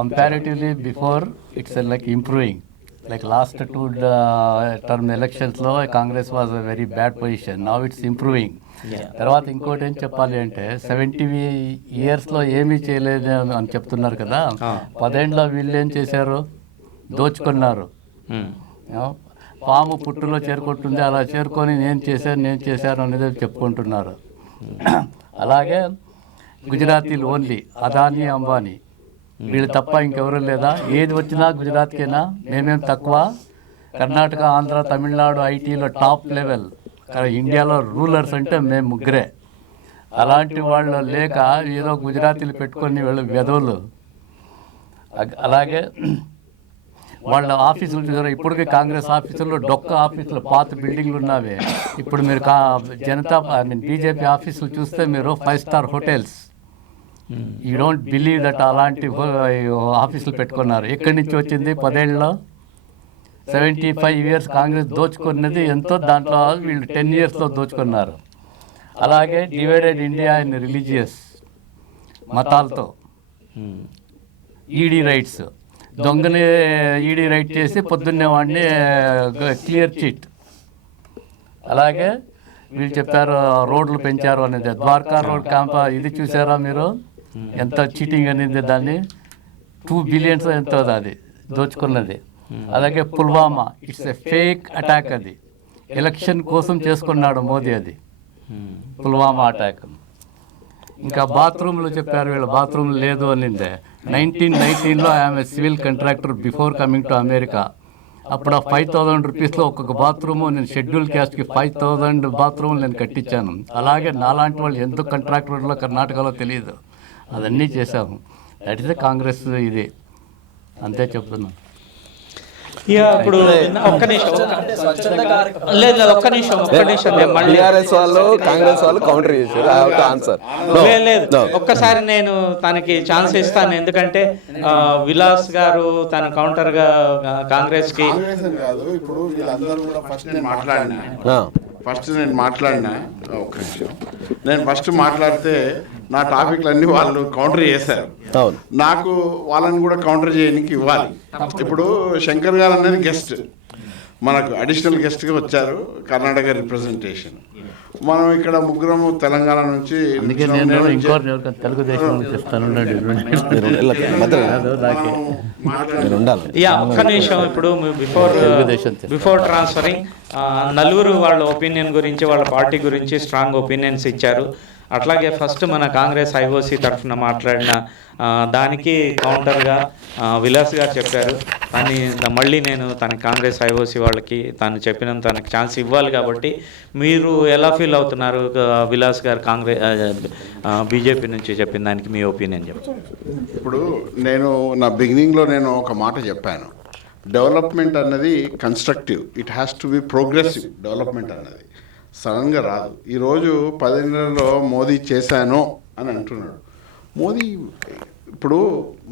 Comparatively before it's like improving. Like last 2 term ఎలక్షన్స్లో Congress was a very bad position. Now it's improving. తర్వాత ఇంకోటి ఏం చెప్పాలి అంటే 70 yearsలో ఏమీ చేయలేదు అని చెప్తున్నారు కదా. 10 ఏళ్ళలో వీళ్ళు ఏం చేశారు? దోచుకున్నారు. పాము పుట్టులో చేరుకుంటుంది, అలా చేరుకొని నేను చేశాను అనేది చెప్పుకుంటున్నారు. అలాగే గుజరాతీలు ఓన్లీ అదానీ అంబానీ వీళ్ళు తప్ప ఇంకెవరు లేదా? ఏది వచ్చినా గుజరాత్కేనా? మేమేం తక్కువ? కర్ణాటక, ఆంధ్ర, తమిళనాడు ఐటీలో టాప్ లెవెల్. ఇండియాలో రూలర్స్ అంటే మేము ముగ్గురే. అలాంటి వాళ్ళు లేక ఏదో గుజరాతీలు పెట్టుకొని వీళ్ళు వెధవులు. అలాగే వాళ్ళ ఆఫీసులు చూసారు. ఇప్పటికీ కాంగ్రెస్ ఆఫీసుల్లో డొక్క ఆఫీసులు, పాత బిల్డింగ్లు ఉన్నవి. ఇప్పుడు మీరు బీజేపీ ఆఫీసులు చూస్తే మీరు 5-star hotels. You don't believe that అలాంటి ఆఫీసులు పెట్టుకున్నారు. ఎక్కడి నుంచి వచ్చింది? 10 ఏళ్ళలో 75 years కాంగ్రెస్ దోచుకున్నది ఎంతో, దాంట్లో వీళ్ళు 10 yearsలో దోచుకున్నారు. అలాగే డివైడెడ్ ఇండియా ఇన్ రిలీజియస్ మతాలతో. ఈడీ రైట్స్, దొంగని ఈడీ రైట్ చేసి పొద్దున్నే వాడిని క్లియర్ చీట్. అలాగే వీళ్ళు చెప్పారు రోడ్లు పెంచారు అనేది. ద్వారకా రోడ్ ఇది చూసారా మీరు? ఎంత చీటింగ్ అనేది. దాన్ని 2 billion ఎంతో అది దోచుకున్నది. అలాగే Pulwama, it's a fake attack. అది ఎలక్షన్ కోసం చేసుకున్నాడు మోదీ అది పుల్వామా అటాక్. ఇంకా బాత్రూమ్లు చెప్పారు వీళ్ళు, బాత్రూమ్ లేదు అనిందే. 1919లో I'm a civil contractor before coming to America. అప్పుడు 5,000 రూపీస్లో ఒక్కొక్క బాత్రూము నేను షెడ్యూల్ క్యాస్ట్కి 5,000 బాత్రూములు నేను కట్టించాను. అలాగే నాలాంటి వాళ్ళు ఎందుకు కాంట్రాక్టర్లో కర్ణాటకలో తెలియదు, అదన్నీ చేశాము. That is the Congress. ఇది అంతే చెప్తున్నాను. ఇప్పుడు ఒక్క నిమిషం లేదు, ఒక్కసారి నేను తనకి ఛాన్స్ ఇస్తాను. ఎందుకంటే విలాస్ గారు తన కౌంటర్ గా కాంగ్రెస్ కి ఇప్పుడు వీళ్ళందరూ కూడా ఫస్ట్ నేను మాట్లాడినా ఒక్క నిమిషం. నేను ఫస్ట్ మాట్లాడితే నా టాపిక్లన్నీ వాళ్ళు కౌంటర్ చేశారు. నాకు వాళ్ళని కూడా కౌంటర్ చేయడానికి ఇవ్వాలి. ఇప్పుడు శంకర్ గారు అనేది గెస్ట్, మనకు అడిషనల్ గెస్ట్గా వచ్చారు, కర్ణాటక రిప్రజెంటేషన్. మనం ఇక్కడ ముగ్గురము తెలంగాణ నుంచి. ఒక్క నిమిషం. ఇప్పుడు బిఫోర్ ట్రాన్స్ఫరింగ్ నలుగురు వాళ్ళ ఒపీనియన్ గురించి, వాళ్ళ పార్టీ గురించి స్ట్రాంగ్ ఒపీనియన్స్ ఇచ్చారు. అట్లాగే ఫస్ట్ మన కాంగ్రెస్ ఐఓసీ తరఫున మాట్లాడిన దానికి కౌంటర్గా విలాస్ గారు చెప్పారు. కానీ మళ్ళీ నేను తన కాంగ్రెస్ ఐఓసీ వాళ్ళకి తాను చెప్పిన తనకు ఛాన్స్ ఇవ్వాలి. కాబట్టి మీరు ఎలా ఫీల్ అవుతున్నారు? విలాస్ గారు బీజేపీ నుంచి చెప్పిన దానికి మీ ఒపీనియన్ చెప్పండి. ఇప్పుడు నేను నా బిగినింగ్లో నేను ఒక మాట చెప్పాను. డెవలప్మెంట్ అన్నది constructive, it has to be progressive. Development అన్నది సడన్గా రాదు. ఈరోజు 10 ఏళ్లలో మోదీ చేశాను అని అంటున్నాడు. మోదీ ఇప్పుడు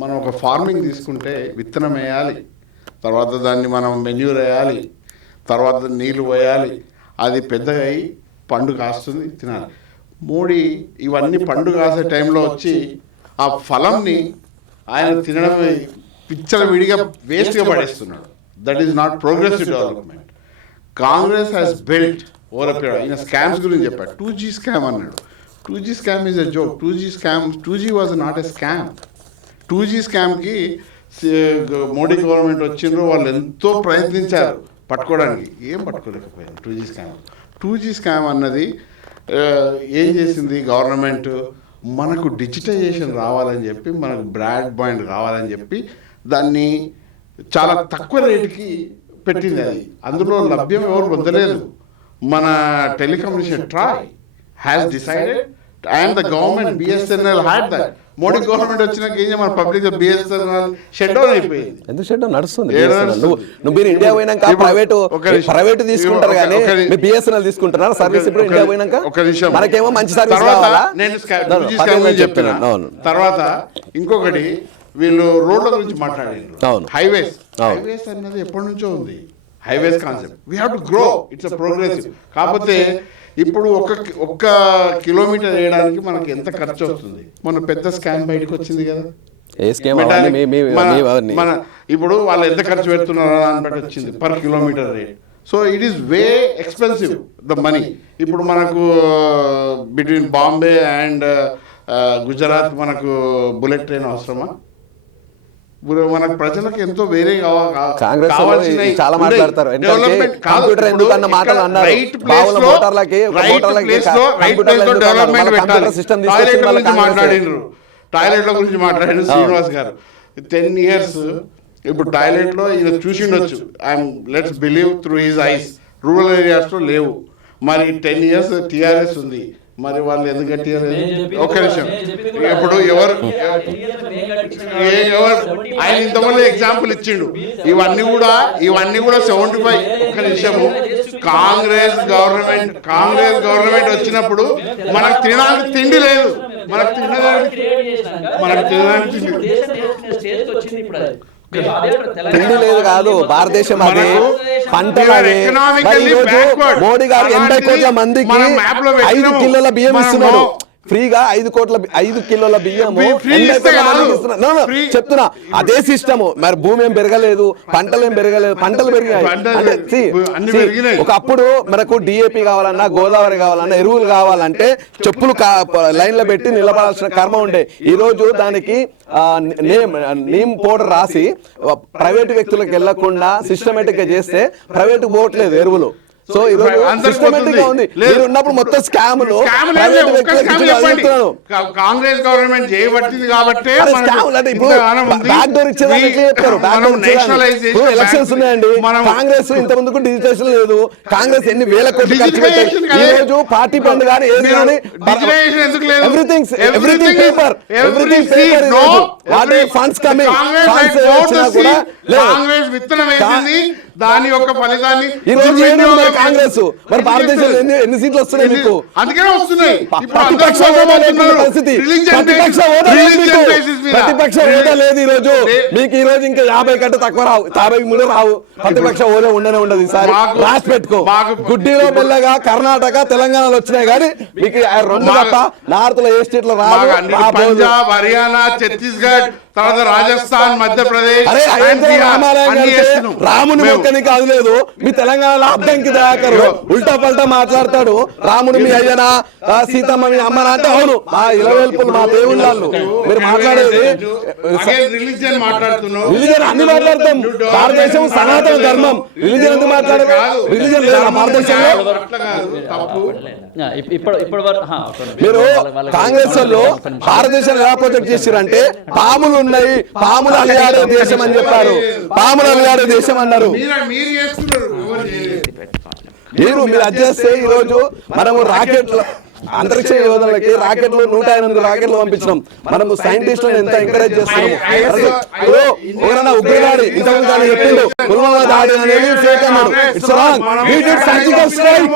మనం ఒక ఫార్మింగ్ తీసుకుంటే విత్తనం వేయాలి, తర్వాత దాన్ని మనం మెన్యూర్ వేయాలి, తర్వాత నీళ్లు పోయాలి, అది పెద్దగా అయి పండు కాస్తుంది, తినాలి. మోడీ ఇవన్నీ పండు కాసే టైంలో వచ్చి ఆ ఫలంని ఆయన తినడం పిచ్చల విడిగా వేస్ట్గా పడేస్తున్నాడు. That is not progressive development. Congress has built over period. ఆయన స్కామ్స్ గురించి చెప్పాడు. 2G స్కామ్ అన్నాడు. 2G scam is a joke. 2G was not a scam. 2G స్కామ్కి మోడీ గవర్నమెంట్ వచ్చిండ్రు, వాళ్ళు ఎంతో ప్రయత్నించారు పట్టుకోవడానికి, ఏం పట్టుకోలేకపోయారు. 2G స్కామ్ అన్నది ఏం చేసింది గవర్నమెంట్? మనకు డిజిటైజేషన్ రావాలని చెప్పి, మనకు బ్రాడ్బ్యాండ్ కావాలని చెప్పి దాన్ని చాలా తక్కువ రేటుకి పెట్టింది. అది అందులో లభ్యం ఎవరు పొందలేదు. మన telecommunication TRAI has decided and the government BSNL had that. Modi government వచ్చినాక ఏం మన పబ్లిక్ బిఎస్ఎన్ఎల్ షట్ డౌన్ అయిపోయింది. ఎందుకు షట్ డౌన్ నడుస్తుంది? నువ్వు మీరు ఇండియా పోయినాక ప్రైవేట్ తీసుకుంటారు కానీ బిఎస్ఎన్ఎల్ తీసుకుంటున్నారు సర్వీస్. ఇప్పుడు ఇండియా పోయినాక మనకేమో మంచి సర్వీస్ కావాలా? నేను చెప్పిన తర్వాత ఇంకొకటి వీళ్ళు రోడ్ల గురించి మాట్లాడారు. హైవేస్ అన్నది ఎప్పటి నుంచో ఉంది. Highways concept we have to grow, it's a progressive. కాకపోతే ఇప్పుడు ఒక్క కిలోమీటర్ వేయడానికి మనకి ఎంత ఖర్చు వస్తుంది? మన పెద్ద స్కామ్ బయటకు వచ్చింది కదా, ఏ స్కీమ్ అవన్నీ మన ఇప్పుడు వాళ్ళు ఎంత ఖర్చు పెడుతున్నారో దాన్ని బట్టి వచ్చింది per kilometre rate. So it is way expensive the money. ఇప్పుడు మనకు బిట్వీన్ బాంబే అండ్ గుజరాత్ మనకు బుల్లెట్ ట్రైన్ అవసరమా? మనకు ప్రజలకు ఎంతో వేరే కాంగ్రెస్ చాలా మాట్లాడతారు. కంప్యూటర్ ఎందుకన్న మాటలు అన్నారు. టాయిలెట్ల గురించి మాట్లాడిండ్రు శ్రీనివాస్ గారు. 10 years ఇప్పుడు టాయిలెట్లో ఈయన చూసిండొచ్చు. Let's believe through his eyes. Rural ఏరియాస్లో లేవు. మరి 10 years టీఆర్ఎస్ ఉంది. మరి వాళ్ళు ఎందుకు గట్టిగా ఒక్క నిమిషం. ఇప్పుడు ఎవరు ఆయన ఇంతమంది ఎగ్జాంపుల్ ఇచ్చిండు. ఇవన్నీ కూడా 75. ఒక్క నిమిషము. కాంగ్రెస్ గవర్నమెంట్ వచ్చినప్పుడు మనకు తినడానికి తిండి లేదు. మనకు తినడానికి తిండి లేదు కాదు, భారతదేశం అది పంటలు అవే. మోడీ గారు 80 కోట్ల మందికి 5 కిలోల బియ్యం ఇస్తున్నాడు ఫ్రీగా. 5 కిలోల బియ్యం చెప్తున్నా. అదే సిస్టమ్. మరి భూమి ఏం పెరగలేదు, పంటలు ఏం పెరగలేదు, పంటలు పెరిగాయి. ఒకప్పుడు మనకు డిఏపి కావాలన్నా, గోదావరి కావాలన్నా, ఎరువులు కావాలంటే చెప్పులు లైన్లో పెట్టి నిలబడాల్సిన కర్మ ఉండే. ఈ రోజు దానికి నేమ్ పౌడర్ రాసి ప్రైవేట్ వ్యక్తులకు వెళ్లకుండా సిస్టమేటిక్ గా చేస్తే ప్రైవేట్ పోవట్లేదు ఎరువులు. సో ఈరోజు సిస్టమేటిక్ గా ఉంది. మీరు ఉన్నప్పుడు మొత్తం స్కాములు కాంగ్రెస్ గవర్నమెంట్ చేయబట్టింది కాబట్టి ఎలక్షన్స్ ఉన్నాయండి. కాంగ్రెస్ ఇంత ముందుకు డిజిటేషన్ లేదు. కాంగ్రెస్ ఎన్ని వేల కోట్లు ఖర్చు పెట్టారు. ఈ రోజు పార్టీ ఫండ్ కానీ ఏది కానీ everything paper, everything paper. Funds coming, Congress విత్తనం వేసింది, దాని యొక్క ఫలితాన్ని కాంగ్రెస్. మరి భారతదేశంలో ఎన్ని సీట్లు వస్తున్నాయి మీకు? అందుకనే వస్తున్నాయి. ప్రతిపక్ష హోదా లేదు ఈ రోజు మీకు. ఈ రోజు ఇంకా 50 కంటే తక్కువ రావు, 53 రావు. ప్రతిపక్ష హోదా ఉండనే ఈసారి. రాసి పెట్టుకో. గుడ్డిలో మెల్లగా కర్ణాటక, తెలంగాణలో వచ్చినాయి కానీ మీకు 2 తప్ప నార్త్ లో ఏ స్టేట్ లో రావు. పంజాబ్, హర్యానా, ఛత్తీస్గఢ్, తర్వాత రాజస్థాన్, మధ్యప్రదేశ్. రాముని మొక్కని కాదు లేదు. మీ తెలంగాణలో అద్దంకి దయాకర్ ఉల్టా పల్టా మాట్లాడతాడు. రాముడు మీ అయ్యనా, సీతమ్మ మీ అమ్మనా అంటే అవును మా ఇలవేల్పులు, మా దేవుళ్ళు. మీరు మాట్లాడేది రిలీజియన్ మాట్లాడుతున్నాం. రిలీజియన్ అన్ని మాట్లాడతాం. భారతదేశం సనాతన ధర్మం. రిలీజియన్ ఎందుకు మాట్లాడదు? రిలీజియన్ లేదా భారతదేశంలో? మీరు కాంగ్రెస్ వాళ్ళు భారతదేశాన్ని ఎలా ప్రొజెక్ట్ చేశారంటే పాములు ఉన్నాయి, పాములు అలియాడే దేశం అని చెప్పారు. పాములు అలియాడే దేశం అన్నారు. మీరు అది చేస్తే ఈ రోజు మనము రాకెట్లు, అంతరిక్ష యోధనలకి రాకెట్లు 108 రాకెట్లు పంపించినాం. మనము సైంటిస్టులను ఎంత ఎంకరేజ్ చేస్తున్నాము. ఎవరైనా ఉగ్రవాడి ఇంతకుముందు చెప్పిండు పుల్వామా దాడి అనేది ఫేక్ అన్నాడు. It's wrong. We did surgical strike.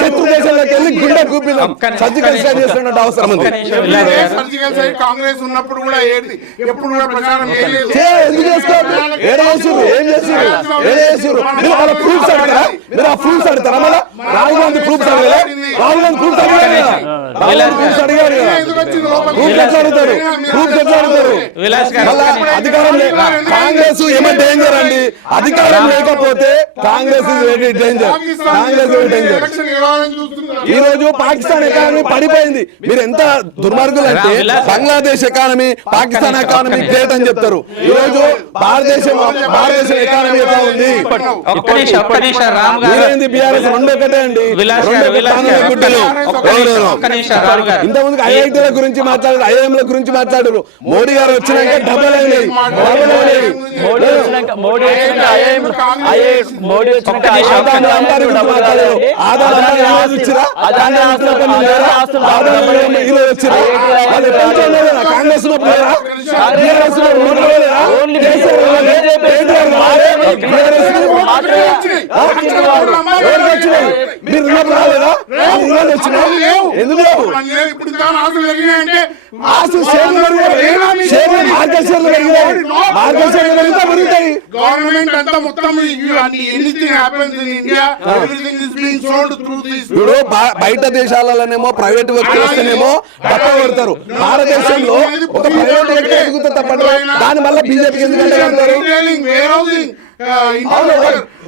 శత్రు దేశాలకు వెళ్ళి గుండె కూపినాం. సర్జికల్ స్ట్రైక్ చేస్తున్నట్టు అవసరం ఉంది. కాంగ్రెస్ ఉన్నప్పుడు కూడా ఎప్పుడు కూడా ప్రచారం ఎందుకు చేసుకోవద్దు? ఏం చేసిరు? మీరు వాళ్ళ ప్రూఫ్స్ అడుగుతారా? మీరు ఆ ప్రూఫ్స్ అడుగుతారా? మళ్ళీ రాహుల్ గాంధీ ప్రూఫ్స్ అడగలే. రాహుల్ గాంధీ ప్రూఫ్స్ అడిగారు. అధికారం కాంగ్రెస్ ఏమో డేంజర్ అండి. అధికారం లేకపోతే కాంగ్రెస్ డేంజర్. ఈ రోజు పాకిస్తాన్ ఎకానమీ పడిపోయింది. మీరు ఎంత దుర్మార్గులు అంటే Bangladesh economy, Pakistan economy great అని చెప్తారు. ఈ రోజు భారతదేశం ఎకానమీ ఎట్లా ఉంది? బీఆర్ఎస్ 2 ఒకటే అండి. ఇంతకుముందు ఐఐటీల గురించి మాట్లాడారు, ఐఐఎంల గురించి మాట్లాడారు. మోడీ గారు వచ్చినాక డబల్ అయినాయి. కాంగ్రెస్ మీరు రాలేదా? ఎందుకు షేర్ మార్కెట్ మార్కెట్లు పెరిగినాయి, మార్కెట్స్ పెరిగితే పెరుగుతాయి. గవర్నమెంట్ అంతా మొత్తం anything happens in India everything is being sold through this. ఇప్పుడు బయట దేశాలలోనేమో ప్రైవేట్ వ్యక్తులు వస్తేనేమో తప్ప కొడతారు. భారతదేశంలో ఒక ప్రైవేట్ వ్యక్తి ఎదుగుతా తప్పదు, దాని వల్ల బీజేపీకి ఎందుకంటే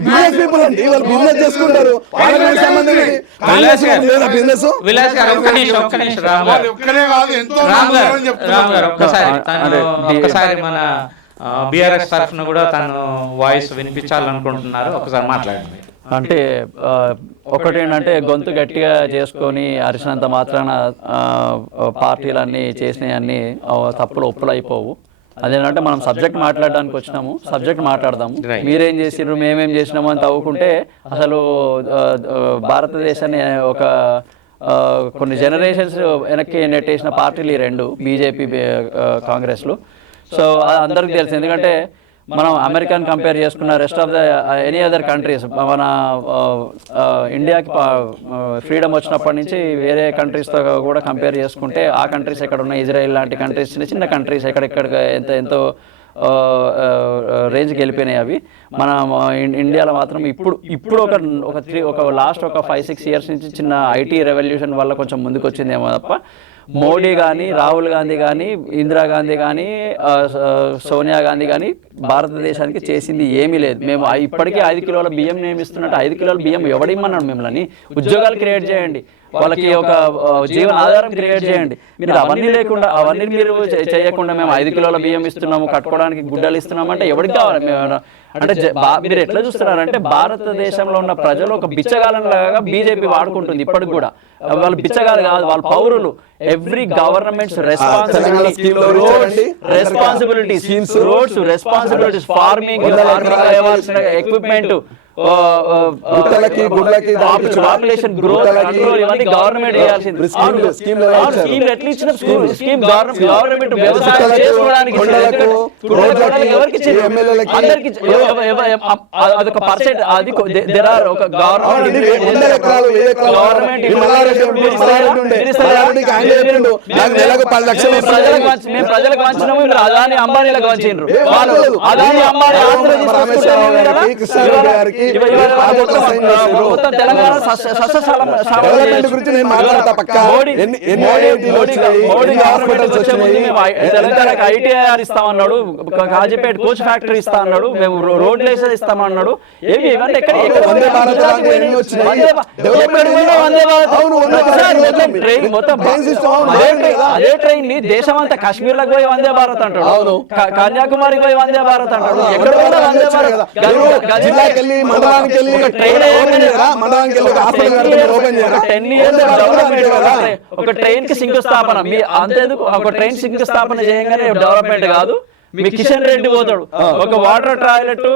బిజినెస్ పీపుల్ అండి, వాళ్ళు బిజినెస్ చేసుకుంటారు. వాళ్ళకి సంబంధం బిజినెస్. విలాస్ గారు ఒక్క నిమిషం రామ్ గారు ఒక్కసారి మన బీఆర్ఎస్ తరఫున కూడా తను వాయిస్ వినిపించాలనుకుంటున్నారు, ఒకసారి మాట్లాడండి. అంటే ఒకటి ఏంటంటే గొంతు గట్టిగా చేసుకొని అరిచినంత మాత్రాన పార్టీలన్నీ చేసినవన్నీ తప్పులు ఒప్పులు అయిపోవు. అదేంటంటే మనం సబ్జెక్ట్ మాట్లాడడానికి వచ్చినాము, సబ్జెక్ట్ మాట్లాడదాము. మీరేం చేసిర్రు మేమేం చేసినాము అని తవ్వుకుంటే అసలు భారతదేశాన్ని ఒక కొన్ని జనరేషన్స్ వెనక్కి నెట్టేసిన పార్టీలు ఈ రెండు, బీజేపీ కాంగ్రెస్లు. సో అందరికీ తెలుసు, ఎందుకంటే మనం అమెరికాని కంపేర్ చేసుకున్న rest of the any other countries, మన ఇండియాకి ఫ్రీడమ్ వచ్చినప్పటి నుంచి వేరే కంట్రీస్తో కూడా కంపేర్ చేసుకుంటే ఆ కంట్రీస్ ఎక్కడ ఉన్నాయి, ఇజ్రాయెల్ లాంటి కంట్రీస్ చిన్న చిన్న కంట్రీస్ ఎక్కడెక్కడ ఎంతో రేంజ్కి వెళ్ళిపోయినాయి అవి. మన ఇండియాలో మాత్రం ఇప్పుడు ఒక లాస్ట్ ఒక 5-6 ఇయర్స్ నుంచి చిన్న ఐటీ రెవల్యూషన్ వల్ల కొంచెం ముందుకు వచ్చిందేమో తప్ప మోడీ కానీ, రాహుల్ గాంధీ కానీ, ఇందిరాగాంధీ కానీ, సోనియా గాంధీ కానీ భారతదేశానికి చేసింది ఏమీ లేదు. మేము ఇప్పటికీ 5 కిలోల బియ్యం నియమిస్తున్నట్టు 5 కిలోల బియ్యం ఎవడిమ్మన్నాడు మిమ్మల్ని? ఉద్యోగాలు క్రియేట్ చేయండి, వాళ్ళకి ఒక జీవన ఆధారం క్రియేట్ చేయండి. మీరు అవన్నీ మీరు చేయకుండా మేము 5 కిలోల బియ్యం ఇస్తున్నాము, కట్టుకోవడానికి గుడ్డలు ఇస్తున్నాము అంటే ఎవరికి కావాలి? అంటే మీరు ఎట్లా చూస్తున్నారంటే భారతదేశంలో ఉన్న ప్రజలు ఒక బిచ్చగాలంలాగా బీజేపీ వాడుకుంటుంది ఇప్పటికి కూడా. వాళ్ళు బిచ్చగాలు కాదు, వాళ్ళ పౌరులు. Every governments responsibilities, roads responsibilities, farming equipment, population growth control ఇవన్నీ గవర్నమెంట్ చేయాల్సింది. గవర్నమెంట్ వ్యవసాయం చేసుకోవడానికి అదొక పర్సెంట్, అది ఒక గవర్నమెంట్ మేము ప్రజలకు వంచినాము, అదాని అంబానీలకు వంచిండ్రు. అదాని అంబానీ తెలంగాణకి ఐటీఐఆర్ ఇస్తామన్నాడు, కాజీపేట కోచ్ ఫ్యాక్టరీ ఇస్తా అన్నాడు, మేము రోడ్లు వేసేది ఇస్తామన్నాడు. ఏమి ఇవన్నీ ఎక్కడ అదే ట్రైన్ ని దేశమంతా కాశ్మీర్ లకు పోయి వందే భారత్ అంటాడు, కన్యాకుమారికి పోయి వందే భారత్ అంటాడు, ఎక్కడ పోయినా వందే భారత్. ఒక ట్రైన్ కి శంకుస్థాపన, అంతేందుకు ఒక ట్రైన్ శంకుస్థాపన చేయగానే డెవలప్మెంట్ కాదు. మీ కిషన్ రెడ్డి పోతాడు, ఒక వాటర్ టాయిలెట్,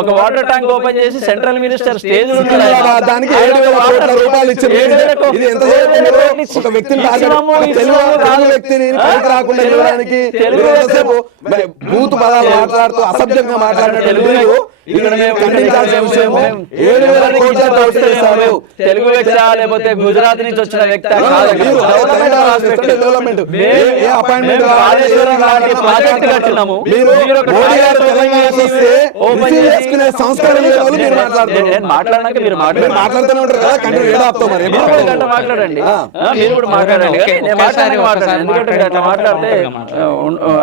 ఒక వాటర్ ట్యాంక్ ఓపెన్ చేసి సెంట్రల్ మినిస్టర్ స్టేజ్ బూత్ పదాలు మాట్లాడుతూ అసభ్యంగా మాట్లాడినట్టు తెలుగు వ్యక్తి లేకపోతే గుజరాత్ నుంచి వచ్చిన వ్యక్తి ప్రాజెక్ట్ కట్టినాము. మాట్లాడినాక మీరు మాట్లాడుతూనే ఉంటారు కదా, మాట్లాడండి, మీరు కూడా మాట్లాడండి. ఎందుకంటే అట్లా మాట్లాడితే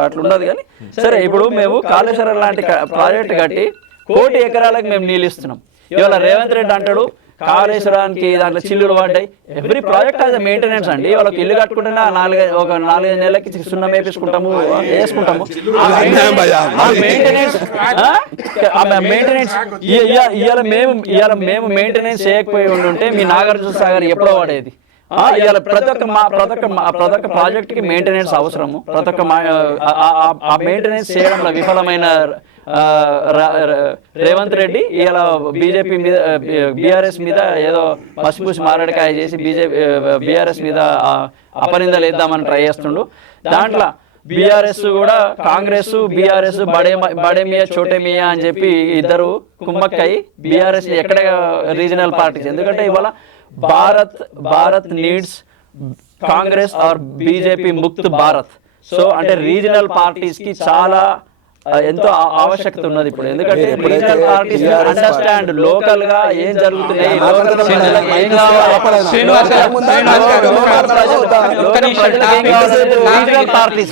అట్లా ఉండదు. కానీ సరే, ఇప్పుడు మేము కాళేశ్వరం లాంటి ప్రాజెక్ట్ కట్టి 1 కోటి ఎకరాలకు మేము నీళ్ళు ఇస్తున్నాం. ఇవాళ రేవంత్ రెడ్డి అంటాడు కాళేశ్వరానికి దాంట్లో చిల్లులు పడ్డాయి. ఎవ్రీ ప్రాజెక్ట్ అది మెయింటెనెన్స్ అండి. వాళ్ళకి ఇల్లు కట్టుకుంటున్నా 4-5 నెలలకి సున్నం వేసుకుంటాము. మెయింటెనెన్స్ ఇవాళ మేము మెయింటెనెన్స్ చేయకపోయి ఉంటే మీ నాగార్జున సాగర్ ఎప్పుడో పడేది. ఇవాళ ప్రతి ఒక్క ప్రాజెక్ట్ కి మెయింటెనెన్స్ అవసరము. ప్రతి ఒక్క ఆ మెయింటెనెన్స్ చేయడంలో విఫలమైన రేవంత్ రెడ్డి ఇలా బీజేపీ మీద, బీఆర్ఎస్ మీద ఏదో పసిపూసి మారడికాయ చేసి బీఆర్ఎస్ మీద అపనిందలు వేద్దామని ట్రై చేస్తుండు. దాంట్లో బీఆర్ఎస్ కూడా కాంగ్రెస్, బీఆర్ఎస్ బడే మియా చోటే మియా అని చెప్పి ఇద్దరు కుమ్మక్కై బీఆర్ఎస్ ఎక్కడ రీజనల్ పార్టీస్. ఎందుకంటే ఇవాళ Bharat needs Congress or BJP mukt Bharat. So అంటే రీజనల్ పార్టీస్ కి చాలా ఎంతో ఆవశ్యకత ఉన్నది ఇప్పుడు. ఎందుకంటే రీజనల్ పార్టీస్ అండర్స్టాండ్ లోకల్ గా ఏం జరుగుతున్నాయి, లోకల్ ప్రజలకు ఏం కావాలి, శ్రీనివాస్ గారు, శ్రీనివాస్ గారు, లోకల్ ప్రజలకు ఏం కావాలి, రీజనల్ పార్టీస్